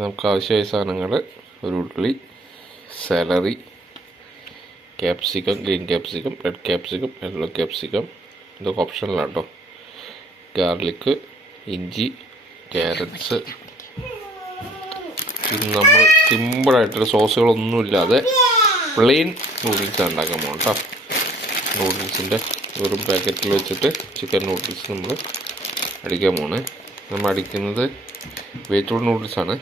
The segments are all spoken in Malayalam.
നമുക്ക് ആവശ്യമായ സാധനങ്ങൾ: ഒരു ഉള്ളി, salary, capsicum, green capsicum, red capsicum, yellow capsicum, ഇതൊക്കെ ഓപ്ഷനിലാണ് കേട്ടോ. ഗാർലിക്ക്, ഇഞ്ചി, ക്യാരറ്റ്സ്. ഇത് നമ്മൾ സിമ്പിളായിട്ടൊരു സോസുകളൊന്നുമില്ലാതെ പ്ലെയിൻ നൂഡിൽസ് ഉണ്ടാക്കാൻ പോകണം കേട്ടോ. നൂഡിൽസിൻ്റെ വെറും പാക്കറ്റിൽ വെച്ചിട്ട് ചിക്കൻ നൂഡിൽസ് നമ്മൾ അടിക്കാൻ പോകണേ. നമ്മൾ അടിക്കുന്നത് വെജിറ്റബിൾ നൂഡിൽസാണ്,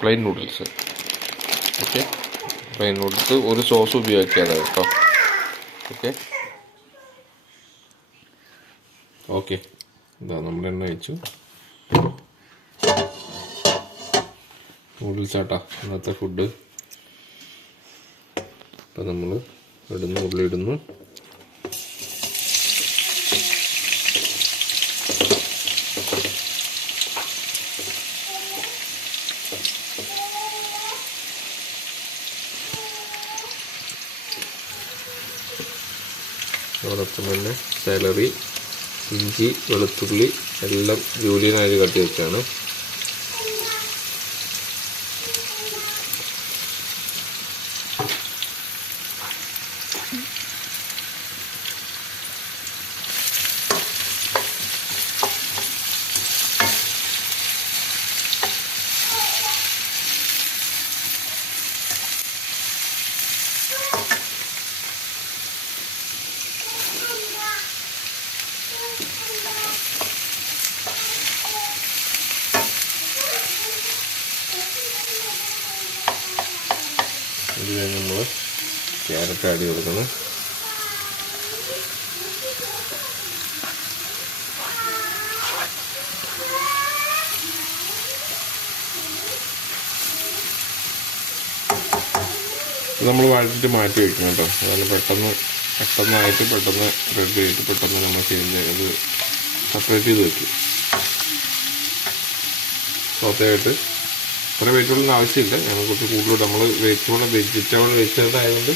plain noodles. Okay, plain noodles ഒരു സോസ് ഉപയോഗിക്കാതെ കേട്ടോ. ഓക്കെ ഓക്കെ ഇതാ നമ്മൾ എണ്ണ വെച്ചു. നൂഡിൽസ് ആട്ടാ ഇന്നത്തെ ഫുഡ്. അപ്പം നമ്മൾ ഉള്ളി ഇടുന്നു. അതോടൊപ്പം തന്നെ സാലറി, ഇഞ്ചി, വെളുത്തുള്ളി എല്ലാം ജൂലിയനായി കട്ടി വെച്ചാണ്. ഇത് കഴിഞ്ഞ് നമ്മൾ ക്യാരറ്റ് ആഡ് ചെയ്ത് കൊടുക്കണം. ഇത് നമ്മൾ വഴറ്റിട്ട് മാറ്റി വയ്ക്കണം കേട്ടോ. അതായത് പെട്ടെന്നായിട്ട് പെട്ടെന്ന് റെഡി ആയിട്ട് പെട്ടെന്ന് നമ്മൾ ഇത് സെപ്പറേറ്റ് ചെയ്ത് വയ്ക്കും. സ്വതയായിട്ട് ഇത്ര വെജിറ്റബിളിന് ആവശ്യമില്ല. ഞങ്ങൾ കുറച്ച് കൂടുതൽ നമ്മൾ വെജിറ്റബിൾ വെച്ചതായതുകൊണ്ട്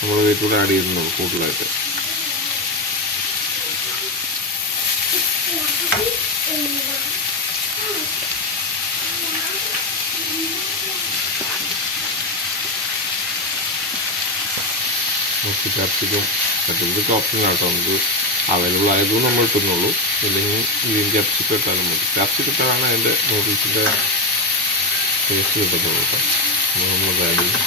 നമ്മൾ വെജിറ്റബിൾ ആഡ് ചെയ്യുന്നുള്ളൂ കൂടുതലായിട്ട്. ക്യാപ്സിക്കം ഇതൊക്കെ ഓപ്ഷനിലാട്ടോ. നമുക്ക് അവൈലബിൾ ആയതും നമ്മൾ ഇട്ടുന്നുള്ളൂ. ഇല്ലെങ്കിൽ ഗ്രീൻ ക്യാപ്സിക്കം ഇട്ടാലും മതി. ക്യാപ്സിക്കം ഇട്ടാലാണ് അതിൻ്റെ നൂഡിൽസിൻ്റെ ടേസ്റ്റ് കിട്ടുന്നുള്ളൂ കേട്ടോ. നമ്മൾ ആഡ് ചെയ്യും.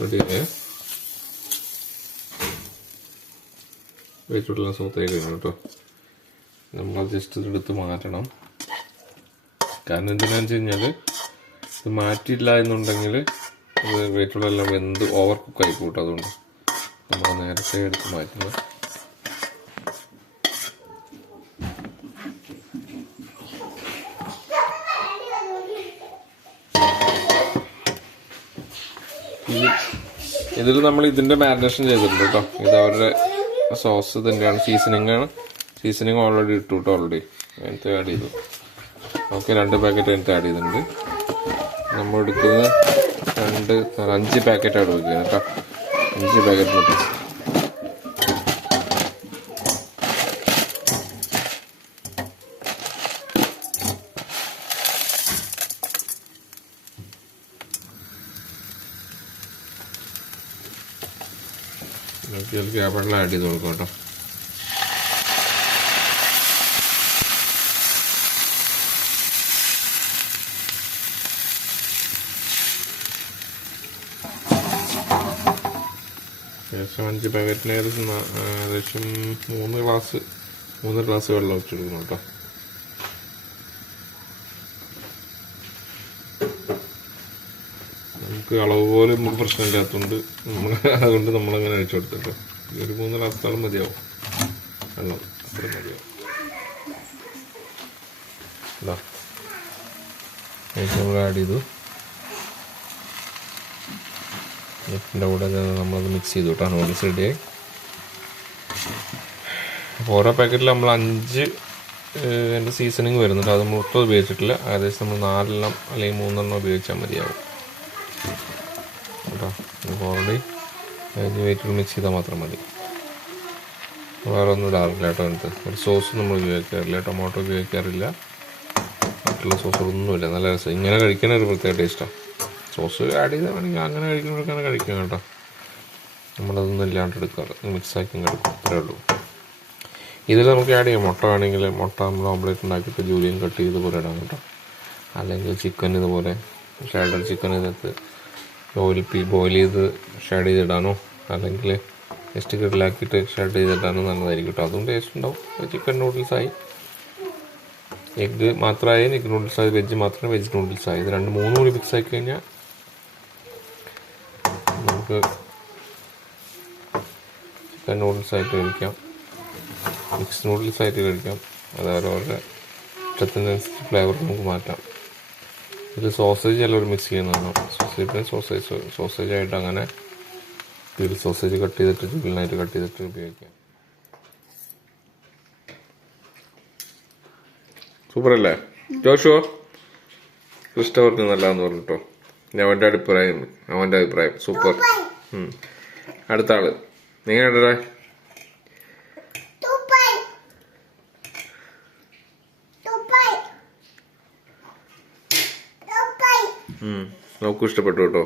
റെഡിയായ വെജിറ്റബിളെല്ലാം സോത്തായി കഴിഞ്ഞു കേട്ടോ. നമ്മളത് ജസ്റ്റ് ഇതെടുത്ത് മാറ്റണം. കാരണം എന്തിനാണെന്ന് വെച്ച് കഴിഞ്ഞാൽ ഇത് മാറ്റിയില്ല എന്നുണ്ടെങ്കിൽ ഇത് വെജിറ്റബിളെല്ലാം വെന്ത് ഓവർ കുക്കായി കൂട്ടും. അതുകൊണ്ട് നമ്മൾ നേരത്തെ എടുത്ത് മാറ്റുന്നത്. ഇതിൽ നമ്മൾ ഇതിൻ്റെ മാരിനേഷൻ ചെയ്തിട്ടുണ്ട് കേട്ടോ. ഇത് അവരുടെ സോസ് തന്നെയാണ്. സീസണിങ് ഓൾറെഡി ഇട്ടു കേട്ടോ. ഓൾറെഡി അതിനകത്ത് ആഡ് ചെയ്തു. ഓക്കെ, 2 പാക്കറ്റ് അതിനകത്ത് ആഡ് ചെയ്തിട്ടുണ്ട്. നമ്മൾ എടുക്കുന്നത് 5 പാക്കറ്റ് ആഡ് വയ്ക്കുന്നത് കേട്ടോ. 5 പാക്കറ്റ് നൂഡിൽസ്. ക്യാബിളിൽ ആഡ് ചെയ്ത് കൊടുക്കാം കേട്ടോ. ഏകദേശം 5 പാക്കറ്റിന് ഏകദേശം 3 ഗ്ലാസ് വെള്ളം ഒഴിച്ചു കൊടുക്കണം കേട്ടോ. നമുക്ക് അളവ് പോലെ നമുക്ക് പ്രശ്നമില്ലാത്തതുകൊണ്ട് അതുകൊണ്ട് നമ്മളങ്ങനെ അഴിച്ചു കൊടുത്തിട്ടോ. ഒരു 3 ഗ്ലാസ് മതിയാവും വെള്ളം, അത്ര മതിയാവും. നമ്മൾ ആഡ് ചെയ്തു. ഇതിൻ്റെ കൂടെ നമ്മളത് മിക്സ് ചെയ്തു കേട്ടോ. നൂഡിൽസ് റെഡിയായി. അപ്പോൾ ഓരോ പാക്കറ്റിൽ നമ്മൾ 5 എൻ്റെ സീസണിങ് വരുന്നുണ്ട്. അത് മൊത്തം ഉപയോഗിച്ചിട്ടില്ല. ഏകദേശം നമ്മൾ 4 അല്ലെങ്കിൽ 3 ഉപയോഗിച്ചാൽ മതിയാവും കേട്ടോ. നമുക്ക് ഓൾറെഡി വെയിറ്റ് മിക്സ് ചെയ്താൽ മാത്രം മതി. വേറെ ഒന്നും ഇടാറില്ല കേട്ടോ. അതിനകത്ത് ഒരു സോസ് നമ്മൾ ഉപയോഗിക്കാറില്ല. ടൊമാറ്റോ ഉപയോഗിക്കാറില്ല. മറ്റുള്ള സോസുകളൊന്നുമില്ല. നല്ല രസം. ഇങ്ങനെ കഴിക്കാൻ ഒരു പ്രത്യേക ടേസ്റ്റാണ്. സോസ് ആഡ് ചെയ്താൽ വേണമെങ്കിൽ അങ്ങനെ കഴിക്കുന്നവർക്കാണ് കഴിക്കാം കേട്ടോ. നമ്മളതൊന്നും ഇല്ലാണ്ട് എടുക്കാറ്. മിക്സാക്കി എടുക്കും. അത്രേ ഉള്ളൂ. ഇതിൽ നമുക്ക് ആഡ് ചെയ്യാം. മുട്ട വേണമെങ്കിൽ മുട്ട നമ്മൾ ഓംപ്ലേറ്റ് ഉണ്ടാക്കിയിട്ട് ജൂലിയൻ കട്ട് ചെയ്ത് പോലെ ഇടാം കേട്ടോ. അല്ലെങ്കിൽ ചിക്കൻ ഇതുപോലെ ഷാഡഡ് ചിക്കൻ ഇതിനകത്ത് ബോയിൽ ചെയ്ത് ഷാഡ് ചെയ്തിടാനോ അല്ലെങ്കിൽ ജസ്റ്റ് ഗ്രില്ലാക്കിയിട്ട് ഷാഡ് ചെയ്തിടാനോ നല്ലതായിരിക്കും കേട്ടോ. അതും ടേസ്റ്റ് ഉണ്ടാവും. ചിക്കൻ നൂഡിൽസായി. എഗ്ഗ് മാത്രമായി എഗ് നൂഡിൽസായി. വെജ് മാത്രമേ വെജ് നൂഡിൽസായി. ഇത് 2-3 കൂടി മിക്സ് ആക്കി കഴിഞ്ഞാൽ നമുക്ക് ചിക്കൻ നൂഡിൽസായിട്ട് കഴിക്കാം, മിക്സ് നൂഡിൽസായിട്ട് കഴിക്കാം. അത് ഓരോരുടെ ഇഷ്ടത്തിനനുസരിച്ച് ഫ്ലേവർ നമുക്ക് മാറ്റാം. ഇത് സോസേജ് ചിലവർ മിക്സ് ചെയ്യുന്നതാണ്. സോസേജായിട്ട് അങ്ങനെ സോസേജ് കട്ട് ചെയ്തിട്ട് ചിക്കനായിട്ട് കട്ട് ചെയ്തിട്ട് ഉപയോഗിക്കാം. സൂപ്പറല്ലേ ജോഷുവോ? ക്രിസ്റ്റഫർക്ക് നല്ലതെന്ന് പറഞ്ഞിട്ടോ. അവൻ്റെ അഭിപ്രായം സൂപ്പർ. അടുത്ത ആള് നിങ്ങളുടെ നോക്കും ഇഷ്ടപ്പെട്ടു കേട്ടോ.